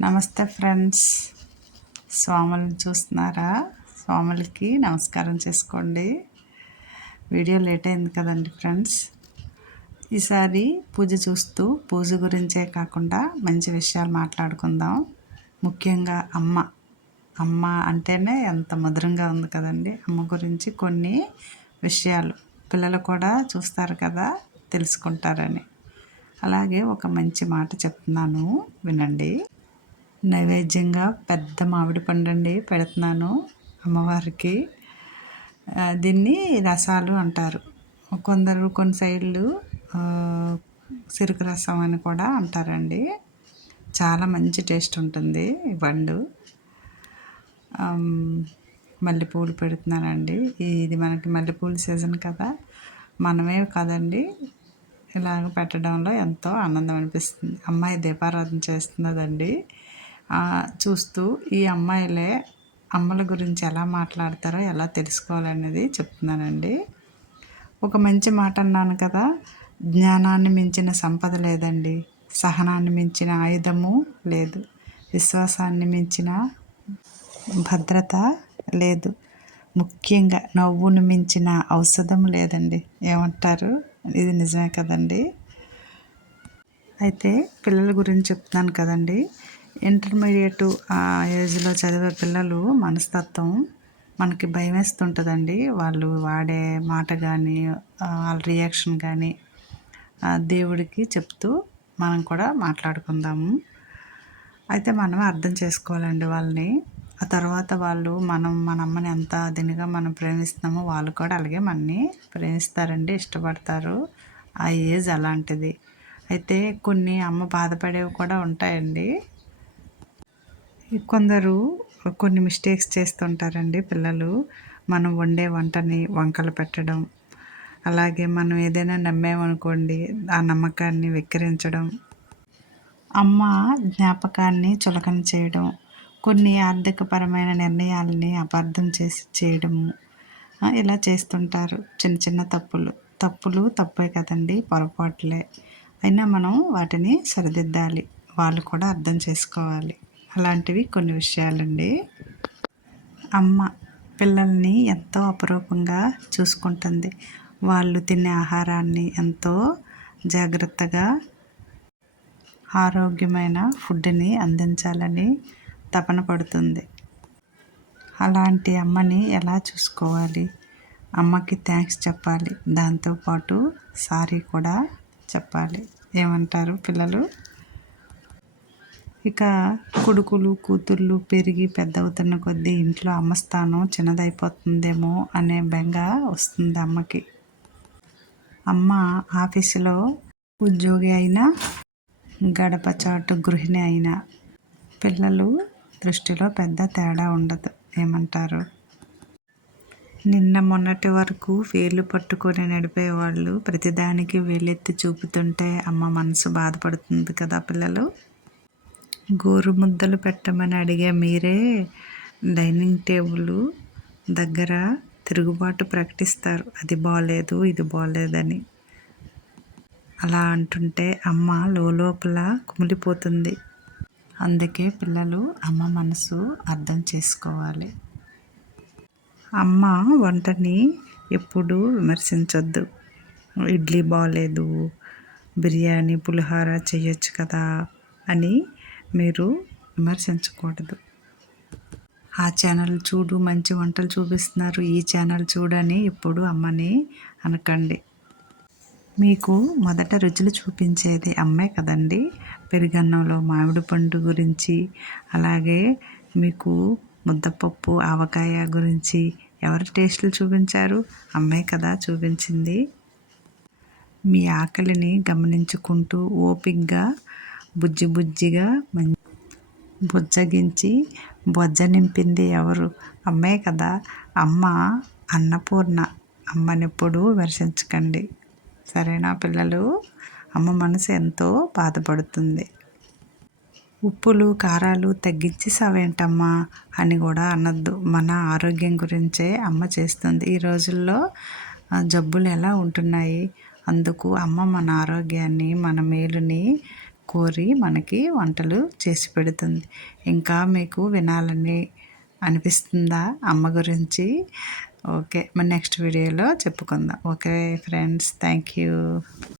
నమస్తే ఫ్రెండ్స్. స్వాములను చూస్తున్నారా? స్వాములకి నమస్కారం చేసుకోండి. వీడియో లేట్ అయింది కదండి ఫ్రెండ్స్. ఈసారి పూజ చూస్తూ పూజ గురించే కాకుండా మంచి విషయాలు మాట్లాడుకుందాం. ముఖ్యంగా అమ్మ. అమ్మ అంటేనే ఎంత మధురంగా ఉంది కదండి. అమ్మ గురించి కొన్ని విషయాలు. పిల్లలు కూడా చూస్తారు కదా తెలుసుకుంటారని. అలాగే ఒక మంచి మాట చెప్తున్నాను. వినండి. నైవేద్యంగా పెద్ద మామిడి పండు అండి పెడుతున్నాను అమ్మవారికి. దీన్ని రసాలు అంటారు. కొందరు కొన్ని సైడ్లు చెరుకు రసం అని కూడా అంటారండి. చాలా మంచి టేస్ట్ ఉంటుంది ఈ పండు మల్లెపూలు పెడుతున్నానండి. ఇది మనకి మల్లెపూల సీజన్ కదా. మనమే కదండి ఇలాగ పెట్టడంలో ఎంతో ఆనందం అనిపిస్తుంది. అమ్మాయి దీపారాధన చేస్తున్నదండి. చూస్తూ ఈ అమ్మాయిలే అమ్మల గురించి ఎలా మాట్లాడతారో ఎలా తెలుసుకోవాలనేది చెప్తున్నానండి. ఒక మంచి మాట అన్నాను కదా జ్ఞానాన్ని మించిన సంపద లేదండి సహనాన్ని మించిన ఆయుధము లేదు విశ్వాసాన్ని మించిన భద్రత లేదు ముఖ్యంగా నవ్వును మించిన ఔషధం లేదండి. ఏమంటారు? ఇది నిజమే కదండి. అయితే పిల్లల గురించి చెప్తున్నాను కదండి ఇంటర్మీడియట్ ఆ ఏజ్లో చదివే పిల్లలు మనస్తత్వం మనకి భయం వేస్తుంటుందండి వాళ్ళు వాడే మాట కానీ వాళ్ళ రియాక్షన్ కానీ దేవుడికి చెప్తూ మనం కూడా మాట్లాడుకుందాము అయితే మనం అర్థం చేసుకోవాలండి వాళ్ళని. ఆ తర్వాత వాళ్ళు మనం మన అమ్మని ఎంత దీనిగా మనం ప్రేమిస్తున్నామో వాళ్ళు కూడా అలాగే మనని ప్రేమిస్తారండి ఇష్టపడతారు. ఆ ఏజ్ అలాంటిది. అయితే కొన్ని అమ్మ బాధపడేవి కూడా ఉంటాయండి. కొందరు కొన్ని మిస్టేక్స్ చేస్తుంటారండి పిల్లలు. మనం వండే వంటని వంకలు పెట్టడం. అలాగే మనం ఏదైనా నమ్మేమనుకోండి ఆ నమ్మకాన్ని వెక్కిరించడం. అమ్మ జ్ఞాపకాన్ని చులకన చేయడం. కొన్ని ఆర్థికపరమైన నిర్ణయాలని అబద్ధం చేసి చేయడము. ఇలా చేస్తుంటారు. చిన్న చిన్న తప్పులు. తప్పులు తప్పే కదండి పొరపాట్లే. అయినా మనం వాటిని సరిదిద్దాలి. వాళ్ళు కూడా అర్థం చేసుకోవాలి. అలాంటివి కొన్ని విషయాలండి. అమ్మ పిల్లల్ని ఎంతో అపరూపంగా చూసుకుంటుంది. వాళ్ళు తినే ఆహారాన్ని ఎంతో జాగ్రత్తగా ఆరోగ్యమైన ఫుడ్ని అందించాలని తపన పడుతుంది. అలాంటి అమ్మని ఎలా చూసుకోవాలి? అమ్మకి థ్యాంక్స్ చెప్పాలి. దాంతోపాటు సారీ కూడా చెప్పాలి. ఏమంటారు పిల్లలు? ఇక కొడుకులు కూతుర్లు పెరిగి పెద్దవుతున్న కొద్దీ ఇంట్లో అమ్మ స్థానం చిన్నదైపోతుందేమో అనే బెంగ వస్తుంది అమ్మకి. అమ్మ ఆఫీసులో ఉద్యోగి అయినా గడపచాటు గృహిణి అయినా పిల్లలు దృష్టిలో పెద్ద తేడా ఉండదు ఏమంటారు? నిన్న మొన్నటి వరకు వేళ్ళు పట్టుకొని నడిపేవాళ్ళు ప్రతిదానికి వేలెత్తి చూపుతుంటే అమ్మ మనసు బాధపడుతుంది కదా పిల్లలు. గోరు ముద్దలు పెట్టమని అడిగే మీరే. డైనింగ్ టేబుల్ దగ్గర తిరుగుబాటు ప్రకటిస్తారు. అది బాగాలేదు ఇది బాగాలేదని అలా అంటుంటే అమ్మ లోపల కుమిలిపోతుంది. అందుకే పిల్లలు అమ్మ మనసు అర్థం చేసుకోవాలి. అమ్మ వంటని ఎప్పుడూ విమర్శించొద్దు. ఇడ్లీ బాగాలేదు బిర్యానీ పులిహోర చేయొచ్చు కదా అని మీరు విమర్శించకూడదు. ఆ ఛానల్ చూడు మంచి వంటలు చూపిస్తున్నారు. ఈ ఛానల్ చూడని ఇప్పుడు అమ్మని అనకండి. మీకు మొదట రుచులు చూపించేది అమ్మే కదండి. పెరుగన్నంలో మామిడి పండు గురించి అలాగే మీకు ముద్దపప్పు ఆవకాయ గురించి ఎవరి టేస్టులు చూపించారు? అమ్మే కదా చూపించింది. మీ ఆకలిని గమనించుకుంటూ ఓపిక్గా బుజ్జి బుజ్జిగా బుజ్జగించి బొజ్జ నింపింది ఎవరు? అమ్మే కదా. అమ్మ అన్నపూర్ణ. అమ్మనెప్పుడు విమర్శించకండి. సరేనా పిల్లలు? అమ్మ మనసు ఎంతో బాధపడుతుంది. ఉప్పులు కారాలు తగ్గించి సవేంటమ్మా అని కూడా అనద్దు. మన ఆరోగ్యం గురించే అమ్మ చేస్తుంది. ఈ రోజుల్లో జబ్బులు ఎలా ఉంటున్నాయి? అందుకు అమ్మ మన ఆరోగ్యాన్ని మన మేలుని కోరి మనకి వంటలు చేసి పెడుతుంది. ఇంకా మీకు వినాలని అనిపిస్తుందా? అమ్మ గురించి? ఓకే మన నెక్స్ట్ వీడియోలో చెప్పుకుందాం. Okay friends thank you.